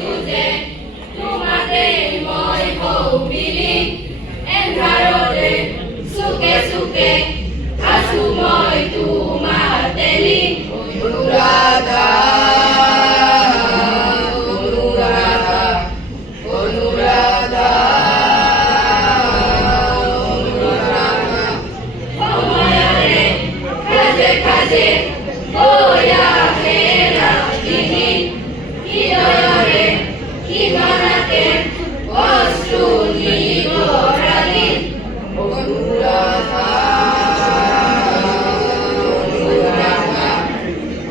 গুজে তোমাতে মই হও বিলীন এন্ধাৰতে সুকে সুকে আছো মই তোমাতে লীন অনুৰাধা অনুৰাধা অনুৰাধা সময়ৰে খাজে খাজে গৈ আহে ৰাতিদিন হৃদয়ৰে সীমানাতে অশ্ৰু নিগৰালীন অনুৰাধা অনুৰাধা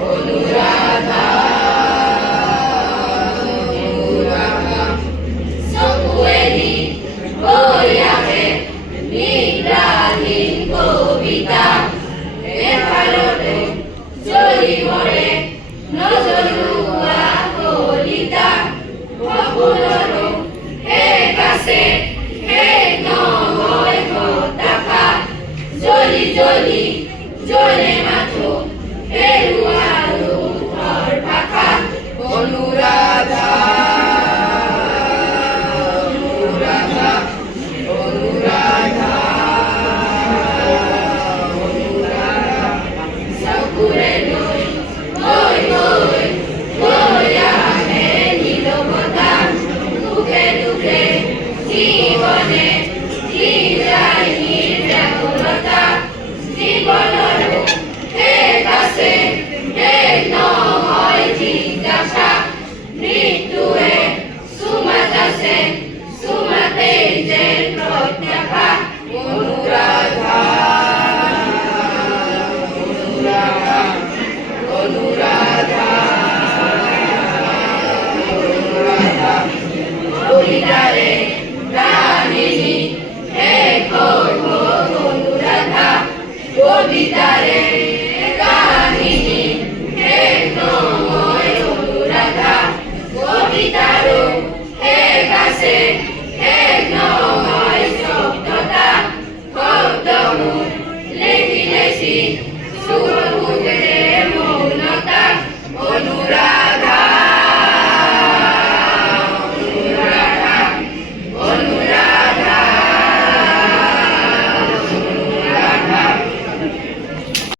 অনুৰাধা অনুৰাধা চকুৱেদি গৈ আহে নিদ্ৰাহীন কবিতা এফালতে জ্বলি মৰে নজ্বলোৱা কলিতা সপোনৰো শেষ আছে শেষ নহয় হতাশা জ্বলি জ্বলি জ্বলে মাথো হেৰুৱা ৰূপৰ ভাষা অনুৰাধা অনুৰাধা অনুৰাধা চকুৰে লৈ গৈ গৈ গৈ আহে নীৰৱতা দুখে দুখে জীৱনে দি যায় নিৰ্ব্যাকুলতা জীৱনৰো শেষ আছে শেষ নহয় জিজ্ঞাসা মৃত্যুৱে চুমাত আছে চুমাতেই যেন প্ৰত্যাশা অনুৰাধা অনুৰাধা অনুৰাধা অনুৰাধা কবিতাৰে কাহিনী শেষ হৈ গ'ল অনুৰাধা কবিতাৰে